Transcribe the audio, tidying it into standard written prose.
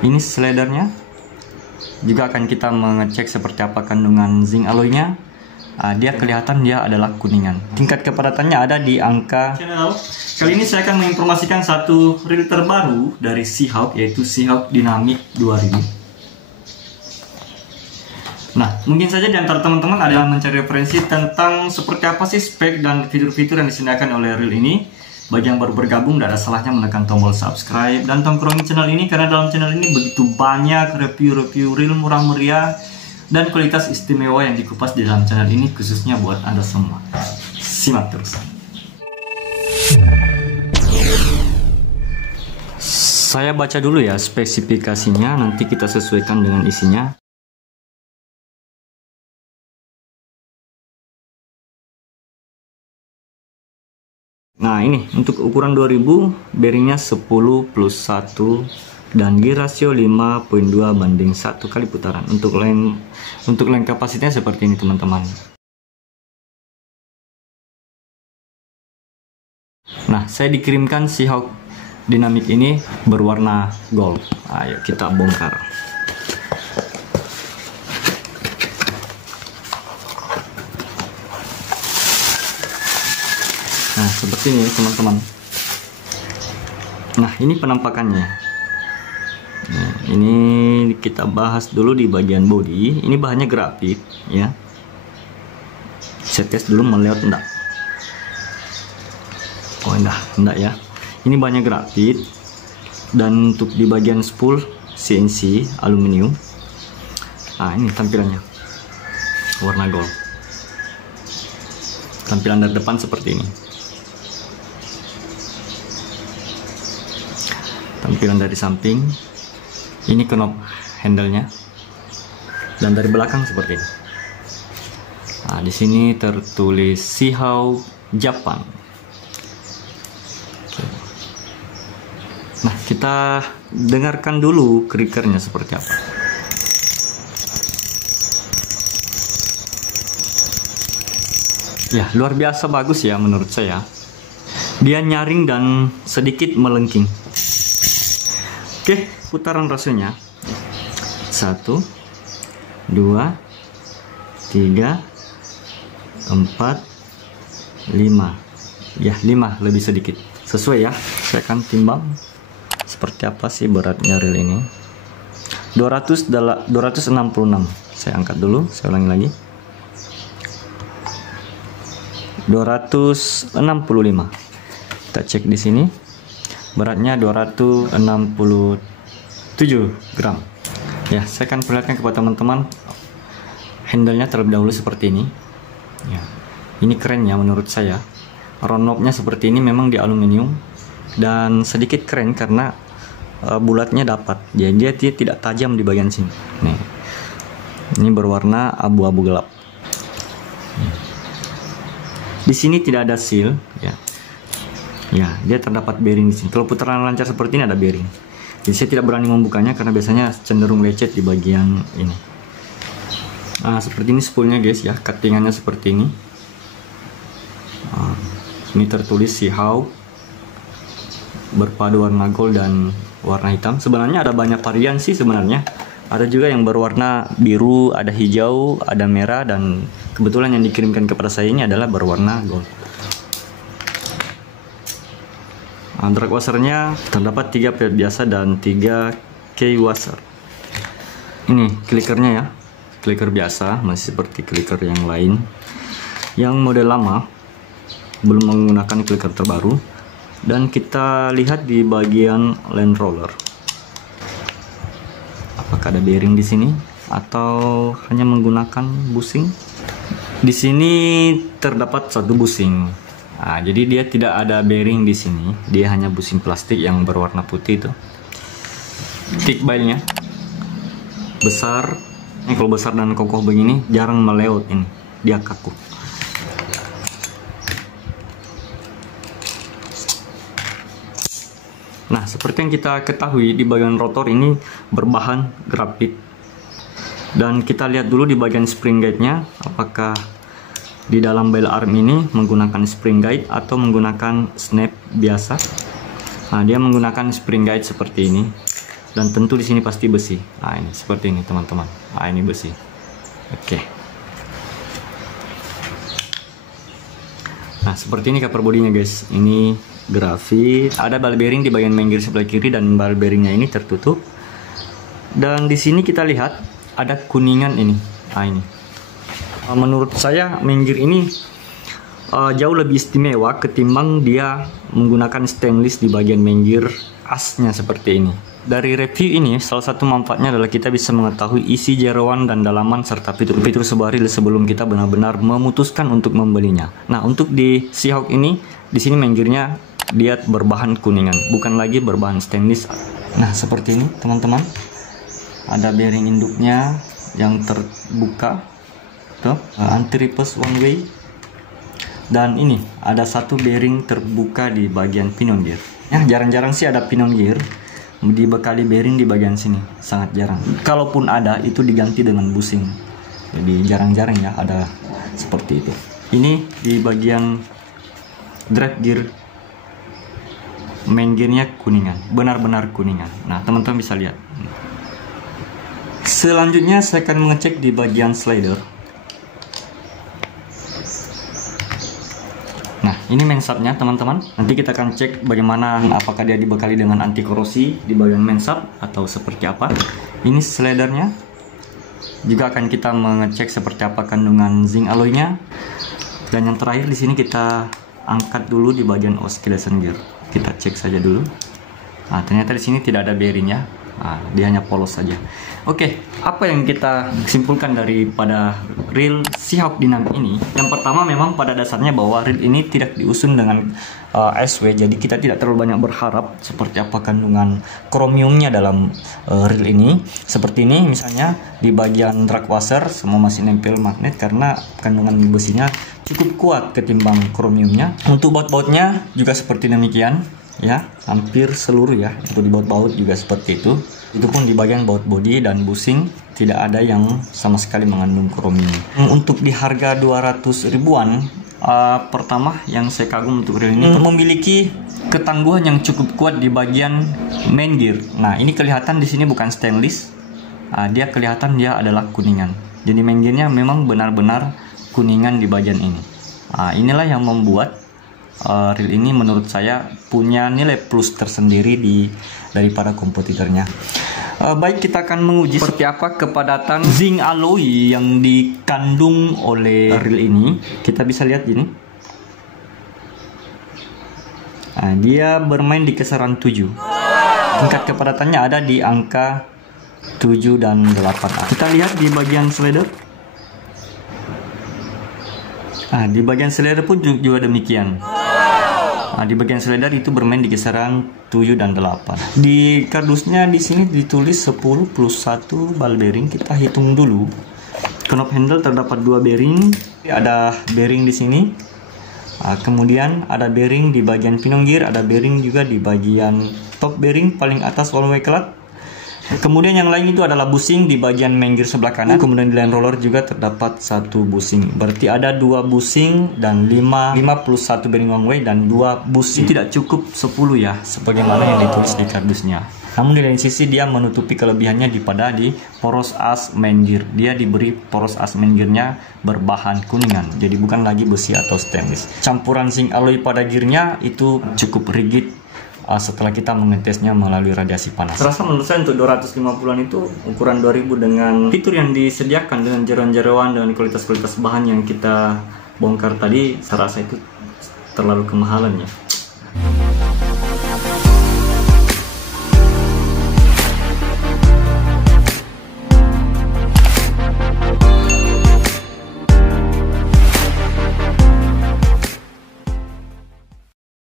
Ini slidernya. Juga akan kita mengecek seperti apa kandungan zinc alloynya. Dia kelihatan dia adalah kuningan. Tingkat kepadatannya ada di angka channel. Kali ini saya akan menginformasikan satu reel terbaru dari Seahawk, yaitu Seahawk Dynamic 2000. Nah, mungkin saja di antara teman-teman ada yang mencari referensi tentang seperti apa sih spek dan fitur-fitur yang disediakan oleh reel ini. Bagi yang baru bergabung, tidak ada salahnya menekan tombol subscribe dan tongkrongi channel ini, karena dalam channel ini begitu banyak review-review reel murah meriah dan kualitas istimewa yang dikupas di dalam channel ini khususnya buat Anda semua. Simak terus. Saya baca dulu ya spesifikasinya, nanti kita sesuaikan dengan isinya. Nah, ini untuk ukuran 2000, bearingnya 10+1 dan gear rasio 5.2/1 kali putaran. Untuk length kapasitasnya seperti ini teman-teman. Nah, saya dikirimkan Seahawk Dynamic ini berwarna gold. Ayo kita bongkar. Nah, seperti ini teman-teman. Nah, ini penampakannya. Nah, ini kita bahas dulu di bagian body. Ini bahannya grafit ya. Saya tes dulu meleot enggak. Oh, enggak ya. Ini bahannya grafit. Dan untuk di bagian spool CNC aluminium. Nah, ini tampilannya. Warna gold. Tampilan dari depan seperti ini. Tampilan dari samping, ini knob handle-nya, dan dari belakang seperti ini. Nah, di sini tertulis Seahawk Japan. Oke. Nah, kita dengarkan dulu clickernya seperti apa. Ya, luar biasa bagus ya menurut saya. Dia nyaring dan sedikit melengking. Oke, putaran rasionya 1, 2, 3, 4, 5. Ya, 5 lebih sedikit. Sesuai ya. Saya akan timbang seperti apa sih beratnya reel ini. 266. Saya angkat dulu, saya ulangi lagi. 265. Kita cek di sini. Beratnya 267 gram. Ya, saya akan perlihatkan kepada teman-teman handle-nya terlebih dahulu seperti ini. Ya, ini keren ya menurut saya. Round knob-nya seperti ini, memang di aluminium dan sedikit keren karena bulatnya dapat. Jadi dia tidak tajam di bagian sini. Nih, ini berwarna abu-abu gelap. Di sini tidak ada seal. Ya, dia terdapat bearing di sini. Kalau putaran lancar seperti ini ada bearing. Jadi saya tidak berani membukanya karena biasanya cenderung lecet di bagian ini. Nah, seperti ini spoolnya guys ya. Cuttingannya seperti ini. Ini tertulis Seahawk berpadu warna gold dan warna hitam. Sebenarnya ada banyak varian sih sebenarnya. Ada juga yang berwarna biru, ada hijau, ada merah, dan kebetulan yang dikirimkan kepada saya ini adalah berwarna gold. Drag washernya terdapat 3 pelet biasa dan 3 key washer. Ini clickernya ya, clicker biasa, masih seperti clicker yang lain. Yang model lama belum menggunakan clicker terbaru. Dan kita lihat di bagian land roller, apakah ada bearing di sini atau hanya menggunakan bushing? Di sini terdapat satu bushing. Nah, jadi dia tidak ada bearing di sini, dia hanya bushing plastik yang berwarna putih itu. Kick bailnya besar. Ini kalau besar dan kokoh begini jarang meleot, ini dia kaku. Nah, seperti yang kita ketahui di bagian rotor ini berbahan grafit. Dan kita lihat dulu di bagian spring guide-nya, apakah di dalam bell arm ini menggunakan spring guide atau menggunakan snap biasa. Nah, dia menggunakan spring guide seperti ini. dan tentu di sini pasti besi. Nah, ini seperti ini teman-teman. Nah, ini besi. Oke. Nah, seperti ini cover bodinya guys. Ini grafit. Ada ball bearing di bagian main gear sebelah kiri dan ball bearingnya ini tertutup. Dan di sini kita lihat ada kuningan ini. Nah, ini. Menurut saya main gear ini jauh lebih istimewa ketimbang dia menggunakan stainless di bagian main gear asnya seperti ini. Dari review ini, salah satu manfaatnya adalah kita bisa mengetahui isi jeroan dan dalaman serta fitur-fitur sebuah reel sebelum kita benar-benar memutuskan untuk membelinya. Nah, untuk di Seahawk ini, di sini main gearnya dia berbahan kuningan, bukan lagi berbahan stainless. Nah, seperti ini teman-teman. Ada bearing induknya yang terbuka, tuh, anti-reverse one way. Dan ini ada satu bearing terbuka di bagian pinion gear. Ya, jarang-jarang sih ada pinion gear dibekali bearing di bagian sini, sangat jarang. Kalaupun ada, itu diganti dengan bushing. Jadi jarang-jarang ya ada seperti itu. Ini di bagian drive gear, main gearnya kuningan, benar-benar kuningan. Nah, teman-teman bisa lihat. Selanjutnya saya akan mengecek di bagian slider. Nah, ini main subnya teman-teman. Nanti kita akan cek bagaimana, apakah dia dibekali dengan anti korosi di bagian main sub atau seperti apa. Ini slidernya. Juga akan kita mengecek seperti apa kandungan zinc alloynya. Dan yang terakhir di sini kita angkat dulu di bagian oscillation gear. Kita cek saja dulu. Nah, ternyata di sini tidak ada bearingnya. Nah, dia hanya polos saja. Oke, apa yang kita simpulkan daripada reel Seahawk Dynamic ini? Yang pertama, memang pada dasarnya bahwa reel ini tidak diusun dengan SW, jadi kita tidak terlalu banyak berharap seperti apa kandungan kromiumnya dalam reel ini. Seperti ini misalnya di bagian drag washer semua masih nempel magnet karena kandungan besinya cukup kuat ketimbang kromiumnya. Untuk baut-bautnya juga seperti demikian. Ya, hampir seluruh ya, untuk di baut-baut juga seperti itu. Itu pun di bagian baut body dan bushing tidak ada yang sama sekali mengandung kromium. Untuk di harga 200 ribuan, pertama yang saya kagum untuk reel ini memiliki ketangguhan yang cukup kuat di bagian main gear. Nah, ini kelihatan di sini bukan stainless, dia kelihatan dia adalah kuningan. Jadi main gearnya memang benar-benar kuningan di bagian ini. Inilah yang membuat reel ini menurut saya punya nilai plus tersendiri daripada kompetitornya. Baik, kita akan menguji seperti apa kepadatan zinc alloy yang dikandung oleh reel ini. Kita bisa lihat ini. Dia bermain di kisaran 7. Tingkat kepadatannya ada di angka 7 dan 8. Kita lihat di bagian slider. Di bagian slider pun juga demikian. Di bagian slider itu bermain di kisaran 7 dan 8. Di kardusnya di sini ditulis 10 plus 1 ball bearing. Kita hitung dulu. Knob handle terdapat 2 bearing. Ada bearing di sini. Kemudian ada bearing di bagian pinion gear, ada bearing juga di bagian top bearing paling atas one way clutch. Kemudian yang lain itu adalah bushing di bagian main gear sebelah kanan. Kemudian di line roller juga terdapat 1 bushing. Berarti ada 2 bushing dan 5 plus 1 bearing one way dan 2 bushing. Tidak cukup 10 ya, sebagaimana yang ditulis di kardusnya. Namun di lain sisi dia menutupi kelebihannya pada di poros as main gear. Dia diberi poros as main gearnya berbahan kuningan. Jadi bukan lagi besi atau stainless. Campuran zinc alloy pada gearnya itu cukup rigid setelah kita mengetesnya melalui radiasi panas. Serasa menurut saya untuk 250-an itu ukuran 2000 dengan fitur yang disediakan dengan jeroan-jeroan dengan kualitas-kualitas bahan yang kita bongkar tadi, saya rasa itu terlalu kemahalan ya.